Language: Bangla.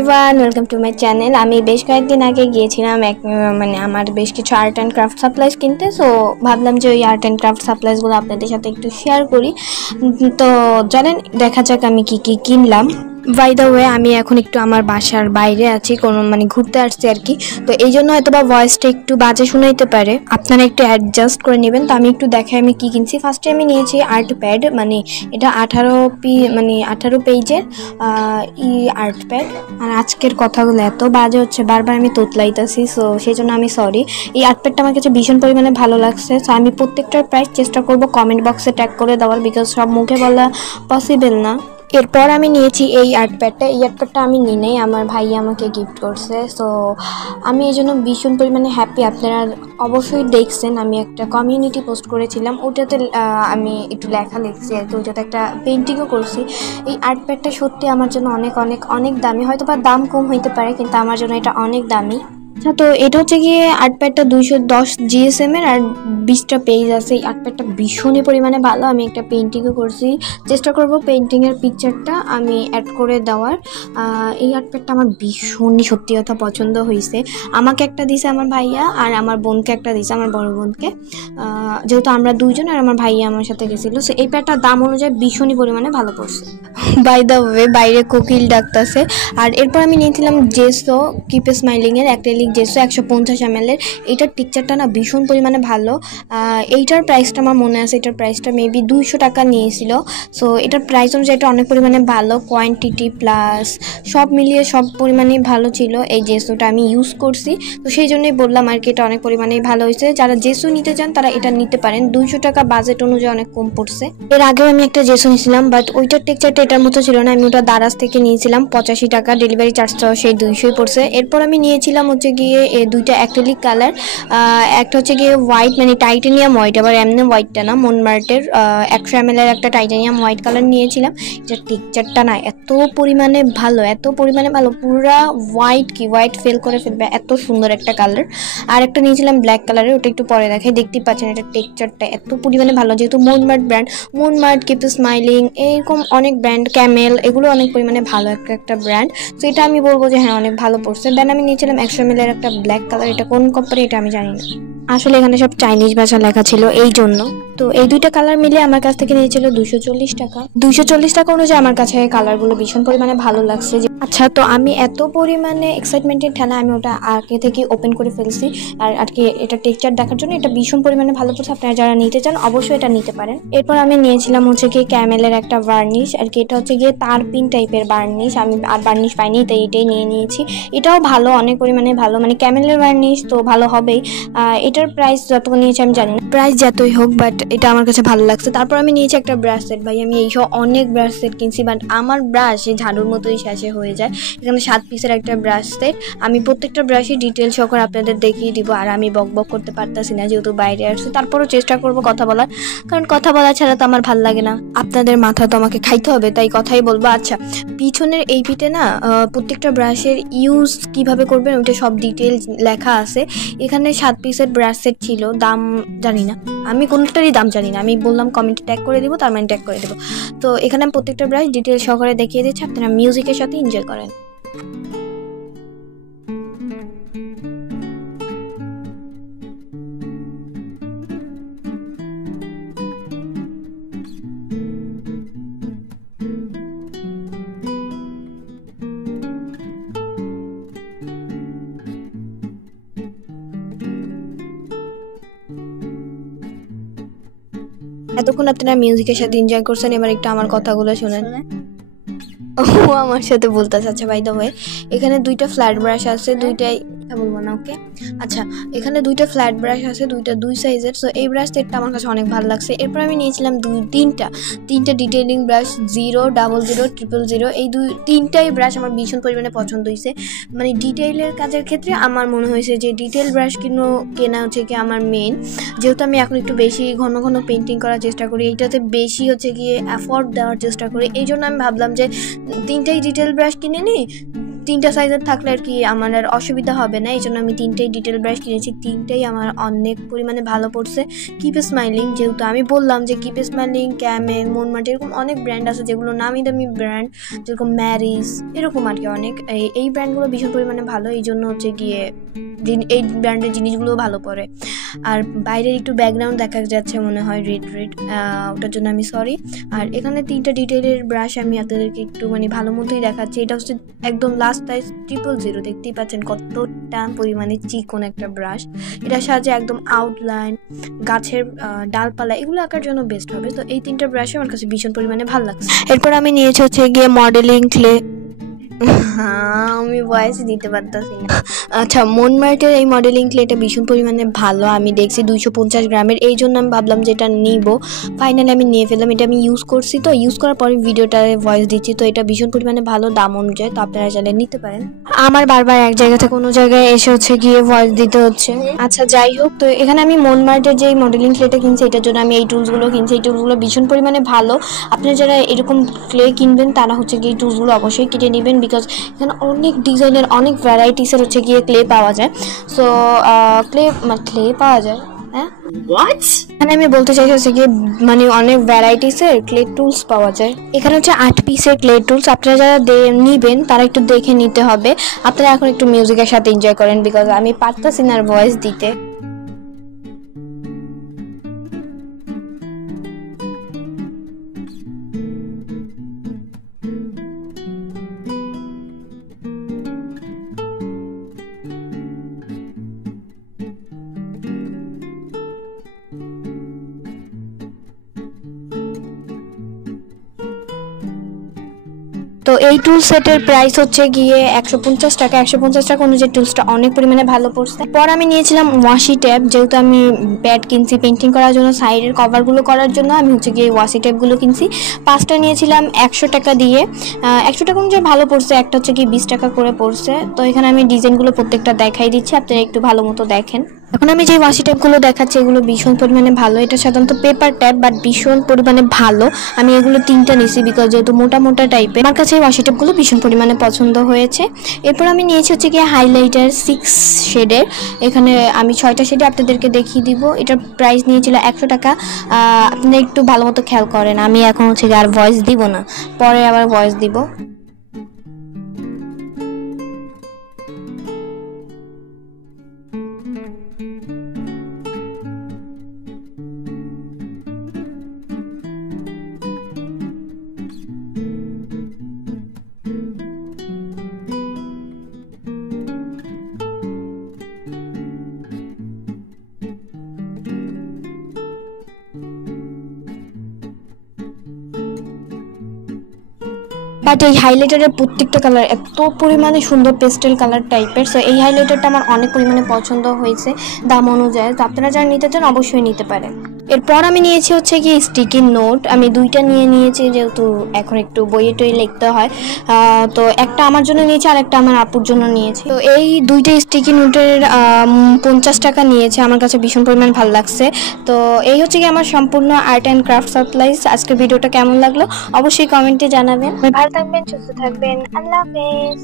Everyone welcome to my channel. আমি বেশ কয়েকদিন আগে গিয়েছিলাম মানে আমার বেশ কিছু আর্ট অ্যান্ড ক্রাফট সাপ্লাইজ কিনতে। সো ভাবলাম যে ওই আর্ট অ্যান্ড ক্রাফট সাপ্লাইজগুলো আপনাদের সাথে একটু শেয়ার করি। তো চলেন দেখা যাক আমি কি কি কিনলাম। বাই দ্য ওয়ে, আমি এখন একটু আমার বাসার বাইরে আছি, কোনো মানে ঘুরতে আসছি আর কি। তো এই জন্য হয়তো বা ভয়েসটা একটু বাজে শোনাইতে পারে, আপনারা একটু অ্যাডজাস্ট করে নেবেন। তো আমি একটু দেখাই আমি কি কিনছি। ফার্স্টে আমি নিয়েছি আর্ট প্যাড, মানে এটা 18 পেজের আর্ট প্যাড। আর আজকের কথাগুলো এত বাজে হচ্ছে, বারবার আমি তোতলাইতেছি, সো সেই জন্য আমি সরি। এই আর্ট প্যাডটা আমার কাছে ভীষণ পরিমাণে ভালো লাগছে। সো আমি প্রত্যেকটার প্রাইস চেষ্টা করব কমেন্ট বক্সে ট্যাগ করে দেওয়ার, বিকজ সব মুখে বলা পসিবল না। এরপর আমি নিয়েছি এই আর্ট প্যাডটা। এই আর্ট প্যাডটা আমি নিই নাই, আমার ভাই আমাকে গিফট করছে। সো আমি এই জন্য ভীষণ পরিমাণে হ্যাপি। আপনারা অবশ্যই দেখছেন আমি একটা কমিউনিটি পোস্ট করেছিলাম, ওটাতে আমি একটু লেখা লিখছি আর কি, ওটাতে একটা পেন্টিংও করছি। এই আর্ট প্যাডটা সত্যি আমার জন্য অনেক অনেক অনেক দামি, হয়তো বা দাম কম হইতে পারে, কিন্তু আমার জন্য এটা অনেক দামি। আচ্ছা, তো এটা হচ্ছে গিয়ে আর্ট প্যাডটা 210 GSM এর আর 20টা পেজ আছে। এই আর্ট প্যাডটা ভীষণই পরিমাণে ভালো। আমি একটা পেন্টিংও করছি, চেষ্টা করব পেন্টিংয়ের পিকচারটা আমি অ্যাড করে দেওয়ার। এই আর্ট প্যাডটা আমার ভীষণই সত্যি কথা পছন্দ হয়েছে। আমাকে একটা দিছে আমার ভাইয়া, আর আমার বোনকে একটা দিছে, আমার বড় বোনকে, যেহেতু আমরা দুইজন আর আমার ভাইয়া আমার সাথে গেছিলো। সো এই প্যাডটার দাম অনুযায়ী ভীষণই পরিমাণে ভালো পড়ছে। বাই দ্য ওয়ে, বাইরে কোকিল ডাকতেছে। আর এরপর আমি নিয়েছিলাম জেসো কিপ স্মাইলিংয়ের অ্যাক্রিলিক জেসো 150 ml এর। এইটার টেক্সচারটা না ভীষণ পরিমাণে ভালো। এইটার প্রাইসটা আমার মনে আছে, এটার প্রাইসটা মেবি 200 টাকা নিয়েছিল। সো এটার প্রাইস অনুযায়ী এটা অনেক পরিমাণে ভালো, কোয়ান্টিটি প্লাস সব মিলিয়ে সব পরিমাণেই ভালো ছিল। এই জেসোটা আমি ইউজ করছি, তো সেই জন্যই বললাম আর কি, এটা অনেক পরিমাণেই ভালো হয়েছে। যারা জেসো নিতে চান তারা এটা নিতে পারেন, 200 টাকা বাজেট অনুযায়ী অনেক কম পড়ছে। এর আগেও আমি একটা জেসো নিয়েছিলাম, বাট ওইটার টেক্সচারটা এটার মতো ছিল না। আমি ওটা দারাজ থেকে নিয়েছিলাম, 85 টাকা, ডেলিভারি চার্জটাও সেই 200 পড়ছে। এরপর আমি নিয়েছিলাম হচ্ছে গিয়ে দুইটা অ্যাক্রিলিক কালার। একটা হচ্ছে গিয়ে হোয়াইট, মানে টাইটানিয়াম হোয়াইট, আবার এমনি হোয়াইটটা না, মনমার্টের 100 ml এর একটা টাইটানিয়াম হোয়াইট কালার নিয়েছিলাম। এটার টেক্সচারটা না এত পরিমাণে ভালো, এত পরিমাণে ভালো, পুরা হোয়াইট ফেল করে ফেলবে, এত সুন্দর একটা কালার। আর একটা নিয়েছিলাম ব্ল্যাক কালারের, ওটা একটু পরে দেখাই, দেখতেই পাচ্ছেন এটার টেক্সচারটা এত পরিমাণে ভালো। যেহেতু মুনমার্ট ব্র্যান্ড, মুনমার্ট, কিপ স্মাইলিং, এরকম অনেক ব্র্যান্ড, ক্যামেল, এগুলো অনেক পরিমাণে ভালো একটা ব্র্যান্ড। তো এটা আমি বলবো যে হ্যাঁ অনেক ভালো পড়ছে। দেন আমি নিয়েছিলাম 100 ml এর একটা ব্ল্যাক কালার। এটা কোন কোম্পানি এটা আমি জানি না, আসলে এখানে সব চাইনিজ ভাষা লেখা ছিল এই জন্য। তো এই দুইটা কালার মিলে আমার কাছ থেকে নিয়েছিল 240 টাকা। 240 টাকা অনুযায়ী আমার কাছে কালারগুলো ভীষণ পরিমাণে ভালো লাগছে। আচ্ছা, তো আমি এত পরিমাণে এক্সাইটমেন্টের ঠেলা আমি ওটা আগে থেকে ওপেন করে ফেলছি আর কি, এটা টেক্সচার দেখার জন্য। এটা ভীষণ পরিমাণে ভালো পড়ছে, আপনারা যারা নিতে চান অবশ্যই এটা নিতে পারেন। এরপর আমি নিয়েছিলাম হচ্ছে গিয়ে ক্যামেলের একটা বার্নিশ আর কি, এটা হচ্ছে গিয়ে তারপিন টাইপের বার্নিশ। আমি আর বার্নিশ পাইনি, তাই এটাই নিয়েছি। এটাও ভালো, অনেক পরিমাণে ভালো, মানে ক্যামেলের বার্নিশ তো ভালো হবেই। এটার প্রাইস যতটুকু নিয়েছি আমি জানি না, প্রাইস যতই হোক, বাট এটা আমার কাছে ভালো লাগছে। তারপর আমি নিয়েছি একটা ব্রাশ সেট। ভাই আমি এইসব অনেক ব্রাশ সেট কিনছি, বাট আমার ব্রাশ এই ঝাড়ুর মতোই শেষে হয়ে যায়। এখানে 7 পিসের একটা ব্রাশ সেট। আমি প্রত্যেকটা ব্রাশই ডিটেল সহকারে আপনাদের দেখিয়ে দিব, আর আমি বক করতে পারতাছি না যেহেতু বাইরে আসছি। তারপরও চেষ্টা করব কথা বলার, কারণ কথা বলা ছাড়া তো আমার ভাল লাগে না, আপনাদের মাথা তো আমাকে খাইতে হবে, তাই কথাই বলবো। আচ্ছা, পিছনের এই পিঠে না প্রত্যেকটা ব্রাশের ইউজ কিভাবে করবেন ওটা সব ডিটেল লেখা আছে। এখানে 7 পিসের ব্রাশ সেট ছিল, দাম জানি না, আমি কোনটারই দাম জানি না। আমি বললাম কমেন্টে ট্যাগ করে দিব, তার মানে ট্যাগ করে দেবো। তো এখানে আমি প্রত্যেকটা ব্রাশ ডিটেল সহকারে দেখিয়ে দিচ্ছি, আপনারা মিউজিকের সাথে এনজয় করেন। এতক্ষণ আপনারা মিউজিকের সাথে এনজয় করছেন, এবার একটু আমার কথাগুলো শুনেন। ও আমার সাথে বলতেছে। আচ্ছা, বাই দ্য ওয়ে, এখানে দুইটা ফ্ল্যাট ব্রাশ আছে, দুইটাই বলবো না, ওকে। আচ্ছা, এখানে দুইটা ফ্ল্যাট ব্রাশ আছে, দুই সাইজের। সো এই ব্রাশ সেটটা আমার কাছে অনেক ভালো লাগছে। এরপর আমি নিয়েছিলাম তিনটা ডিটেইলিং ব্রাশ, 0, 00, 000। এই তিনটাই ব্রাশ আমার ভীষণ পরিমাণে পছন্দ হয়েছে। মানে ডিটেইলের কাজের ক্ষেত্রে আমার মনে হয়েছে যে ডিটেইল ব্রাশ কেনা হচ্ছে কি আমার মেন, যেহেতু আমি এখন একটু বেশি ঘন ঘন পেন্টিং করার চেষ্টা করি, এইটাতে বেশি হচ্ছে গিয়ে এফোর্ট দেওয়ার চেষ্টা করি। এই জন্য আমি ভাবলাম যে তিনটাই ডিটেল ব্রাশ কিনে নিই, 3টা সাইজের থাকলে আর কি আমার আর অসুবিধা হবে না, এই জন্য আমি 3টাই ডিটেল ব্রাশ কিনেছি। 3টাই আমার অনেক পরিমাণে ভালো পড়ছে। কিপ স্মাইলিং, যেহেতু আমি বললাম যে কিপ স্মাইলিং, ক্যামেল, মনমার্ট এরকম অনেক ব্র্যান্ড আছে যেগুলো নামি দামি ব্র্যান্ড, যেরকম ম্যারিস এরকম আর কি অনেক, এই ব্র্যান্ডগুলো ভীষণ পরিমাণে ভালো, এই জন্য হচ্ছে গিয়ে এই ব্র্যান্ডের জিনিসগুলো ভালো পড়ে। আর বাইরের একটু ব্যাকগ্রাউন্ড দেখা যাচ্ছে মনে হয় রেড, ওটার জন্য আমি সরি। আর এখানে 3টা ডিটেলের ব্রাশ আমি আপনাদেরকে একটু মানে ভালো মতোই দেখাচ্ছি। এটা হচ্ছে একদম লাস্ট সাইজ 000, দেখতেই পাচ্ছেন কতটা পরিমাণে চিকন একটা ব্রাশ। এটার সাহায্যে একদম আউটলাইন, গাছের ডালপালা এগুলো আঁকার জন্য বেস্ট হবে। তো এই 3টা ব্রাশে আমার কাছে ভীষণ পরিমাণে ভালো লাগছে। এরপর আমি নিয়েছি হচ্ছে গিয়ে মডেলিং ক্লে। আমি ভয়েস দিতে পারতেছি না। আচ্ছা, মনমার্টের এই মডেলিং ক্লেটা ভীষণ পরিমাণে ভালো, আমি দেখছি 250 গ্রামের, এই জন্য আমি ভাবলাম যে এটা নিব। ফাইনালি আমি নিয়ে ফেললাম। এটা আমি ইউজ করছি, তো ইউজ করার পরে ভিডিওটা ভয়েস দিচ্ছি। তো এটা ভীষণ পরিমাণে ভালো দাম অনুযায়ী, তো আপনারা চাইলে নিতে পারেন। আমার বারবার এক জায়গা থেকে কোনো জায়গায় এসে হচ্ছে গিয়ে ভয়েস দিতে হচ্ছে। আচ্ছা যাই হোক, তো এখানে আমি মনমার্টের যে মডেলিং ক্লেটা কিনছি এটার জন্য আমি এই টুলসগুলো কিনছি। এই টুলসগুলো ভীষণ পরিমাণে ভালো। আপনারা যারা এরকম ক্লে কিনবেন তারা হচ্ছে গিয়ে এই টুলসগুলো অবশ্যই কিনে নেবেন, বিকজ এখানে অনেক ডিজাইনের অনেক ভ্যারাইটিসের হচ্ছে গিয়ে ক্লে পাওয়া যায়। সো ক্লে পাওয়া যায়, হ্যাঁ হোয়াট, এখানে আমি বলতে চাইছি হচ্ছে গিয়ে মানে অনেক ভ্যারাইটিসের ক্লে টুলস পাওয়া যায়। এখানে হচ্ছে 8 পিসের ক্লে টুলস। আপনারা যারা নিবেন তারা একটু দেখে নিতে হবে। আপনারা এখন একটু মিউজিকের সাথে এনজয় করেন, বিকজ আমি পারতাছি না আর ভয়েস দিতে। তো এই টুল সেটের প্রাইস হচ্ছে গিয়ে 150 টাকা। 150 টাকা অনুযায়ী টুলসটা অনেক পরিমাণে ভালো পড়ছে। পর আমি নিয়েছিলাম ওয়াশি ট্যাপ, যেহেতু আমি প্যাড কিনছি পেন্টিং করার জন্য, সাইডের কভারগুলো করার জন্য আমি হচ্ছে গিয়ে ওয়াশি ট্যাপগুলো কিনছি। 5টা নিয়েছিলাম 100 টাকা দিয়ে। 100 টাকা অনুযায়ী ভালো পড়ছে। একটা হচ্ছে কি 20 টাকা করে পড়ছে। তো এখানে আমি ডিজাইনগুলো প্রত্যেকটা দেখাই দিচ্ছি, আপনারা একটু ভালো মতো দেখেন। এখন আমি যে ওয়াশি ট্যাপগুলো দেখাচ্ছি এগুলো ভীষণ পরিমাণে ভালো। এটা সাধারণত পেপার ট্যাপ, বাট ভীষণ পরিমাণে ভালো। আমি এগুলো 3টা নিয়েছি বিকজ যেহেতু মোটা মোটা টাইপের, আমার কাছে এই ওয়াশি ট্যাপগুলো ভীষণ পরিমাণে পছন্দ হয়েছে। এরপর আমি নিয়েছি হচ্ছে গিয়ে হাইলাইটার 6 শেডের। এখানে আমি 6টা শেডে আপনাদেরকে দেখিয়ে দিব। এটার প্রাইস নিয়েছিল 100 টাকা। আপনারা একটু ভালো মতো খেয়াল করেন, আমি এখন হচ্ছে গিয়ে আর ভয়েস দিব না, পরে আবার ভয়েস দিব। বাট এই হাইলাইটারের প্রত্যেকটা কালার এত পরিমাণে সুন্দর পেস্টেল কালার টাইপের। সো এই হাইলাইটারটা আমার অনেক পরিমাণে পছন্দ হয়েছে দাম অনুযায়ী। তো আপনারা যারা নিতে চান অবশ্যই নিতে পারেন। এরপর আমি নিয়েছি হচ্ছে কি স্টিকি নোট। আমি 2টা নিয়েছি, যেহেতু এখন একটু বইয়ে টই লিখতে হয়। তো একটা আমার জন্য নিয়েছি আর একটা আমার আপুর জন্য নিয়েছি। তো এই 2টা স্টিকি নোটের 50 টাকা নিয়েছে। আমার কাছে ভীষণ পরিমাণ ভালো লাগছে। তো এই হচ্ছে কি আমার সম্পূর্ণ আর্ট অ্যান্ড ক্রাফট সাপ্লাইজ। আজকের ভিডিওটা কেমন লাগলো অবশ্যই কমেন্টে জানাবেন। ভালো থাকবেন, সুস্থ থাকবেন। আল্লাহ হাফেজ।